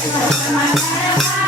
Thank awesome. you.